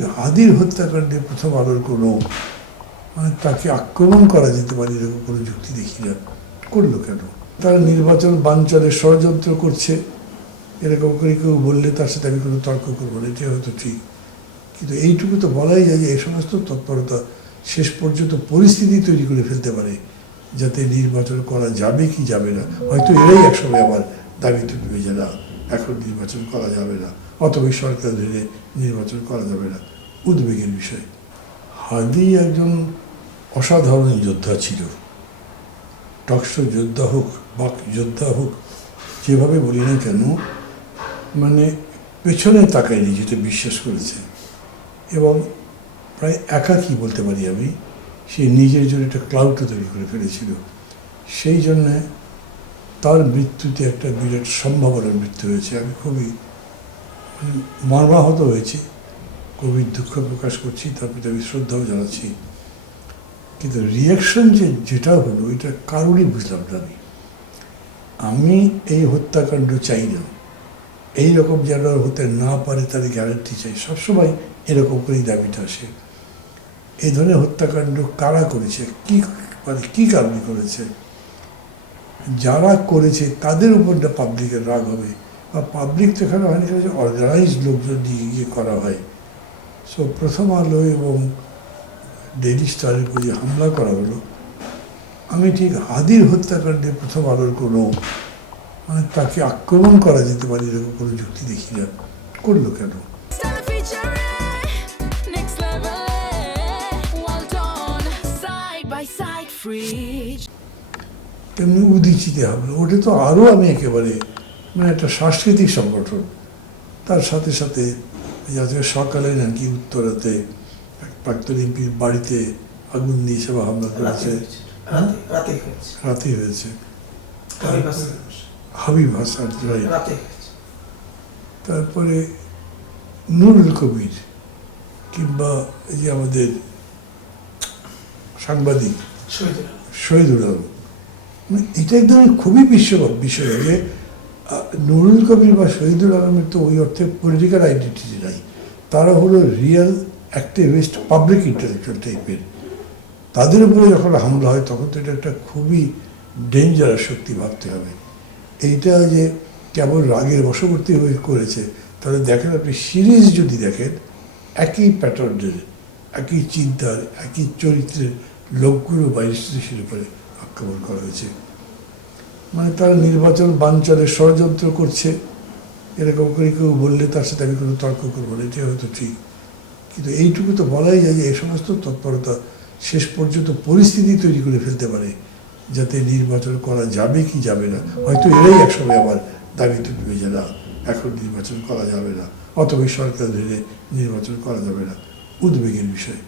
ঠিক হাদির হত্যাকাণ্ডে প্রথম আলোর কোনো তাকে আক্রমণ করা যেতে পারে এরকম কোনো যুক্তি দেখি না। করলো কেন? তারা নির্বাচন বানচালের ষড়যন্ত্র করছে এরকম করে কেউ বললে তার সাথে আমি কোনো তর্ক করবো না, এটাই হয়তো ঠিক। কিন্তু এইটুকু তো বলাই যায় যে এই সমস্ত তৎপরতা শেষ পর্যন্ত পরিস্থিতি তৈরি করে ফেলতে পারে যাতে নির্বাচন করা যাবে কি যাবে না। হয়তো এরাই একসময় আবার দাবি তুলবে যে না, এখন নির্বাচন করা যাবে না, অথবা সরকার ধরে নির্বাচন করা যাবে না। উদ্বেগের বিষয়। হাদি একজন অসাধারণ যোদ্ধা ছিল। টকশো যোদ্ধা হোক, বাক যোদ্ধা হোক, যেভাবে বলি না কেন, পেছনে তাকায়নি, যেটা বিশ্বাস করেছে। এবং প্রায় একাকী বলতে পারি আমি, সে নিজের জন্য একটা ক্লাউডও তৈরি করে ফেলেছিল। সেই জন্যে তার মৃত্যুতে একটা বিরাট সম্ভাবনার মৃত্যু হয়েছে। আমি খুবই মর্মাহত হয়েছি, খুবই দুঃখ প্রকাশ করছি, তার প্রতি আমি শ্রদ্ধাও জানাচ্ছি। কিন্তু রিয়াকশন যেটা হলো, এটা কারোরই বুঝলাম না। আমি এই হত্যাকাণ্ড চাই না, এইরকম যেন হতে না পারে তার গ্যারান্টি চাই। সবসময় এরকম করেই দাবিটা আসে। এই ধরনের হত্যাকাণ্ড কারা করেছে, কী কারণে করেছে, যারা করেছে তাদের উপর না পাবলিকের রাগ হবে, বা পাবলিক তো এখানে হয়নি, অর্গানাইজ লোকজন দিয়ে গিয়ে করা হয়। সো প্রথম আলো এবং ডেইলি স্টারের উপর যে হামলা করা হলো, আমি ঠিক হাদির হত্যাকাণ্ডে প্রথম আলোর কোনো তাকে আক্রমণ করা যেতে পারে এরকম কোনো যুক্তি দেখি না। করলো কেন? তেমনি উদীচিতে হামলা, ওটা তো আরও আমি একেবারে একটা সাংস্কৃতিক সংগঠন। তার সাথে সাথে আজকে সকালে নাকি উত্তরাতে প্রাক্তন এমপির বাড়িতে আগুন দিয়ে সেবা হামলা করেছে, রাতে হয়েছে। হাবিব হাসান, তারপরে নুরুল কবির, কিংবা এই যে আমাদের সাংবাদিক শহীদুল আলম, এটা একদম খুবই বিশ্ববাদ বিষয় যে নুরুল কবির বা শহীদুল আলমের তো ওই অর্থে পলিটিক্যাল আইডেন্টিটি নাই। তারা হলো রিয়েল অ্যাক্টিভিস্ট, পাবলিক ইন্টেলেকচুয়াল টাইপের। তাদের উপরে যখন হামলা হয় তখন তো এটা একটা খুবই ডেঞ্জারাস শক্তি ভাবতে হবে। এইটা যে কেবল রাগের বশবর্তী হয়ে করেছে, তাহলে দেখেন আপনি সিরিজ যদি দেখেন, একই প্যাটার্নের, একই চিন্তার, একই চরিত্রের লোকগুলো বা ইনস্টিটিউশনের উপরে আক্রমণ করা হয়েছে। তারা নির্বাচন বানচালের ষড়যন্ত্র করছে এরকম করে কেউ বললে তার সাথে আমি কোনো তর্ক করবো না, এটাই হয়তো ঠিক। কিন্তু এইটুকু তো বলাই যায় যে এই সমস্ত তৎপরতা শেষ পর্যন্ত পরিস্থিতি তৈরি করে ফেলতে পারে যাতে নির্বাচন করা যাবে কি যাবে না। হয়তো এরাই একসময় আবার দাবি তুলবে যে না, এখন নির্বাচন করা যাবে না, অথবা সরকার ধরে নির্বাচন করা যাবে না। উদ্বেগের বিষয়।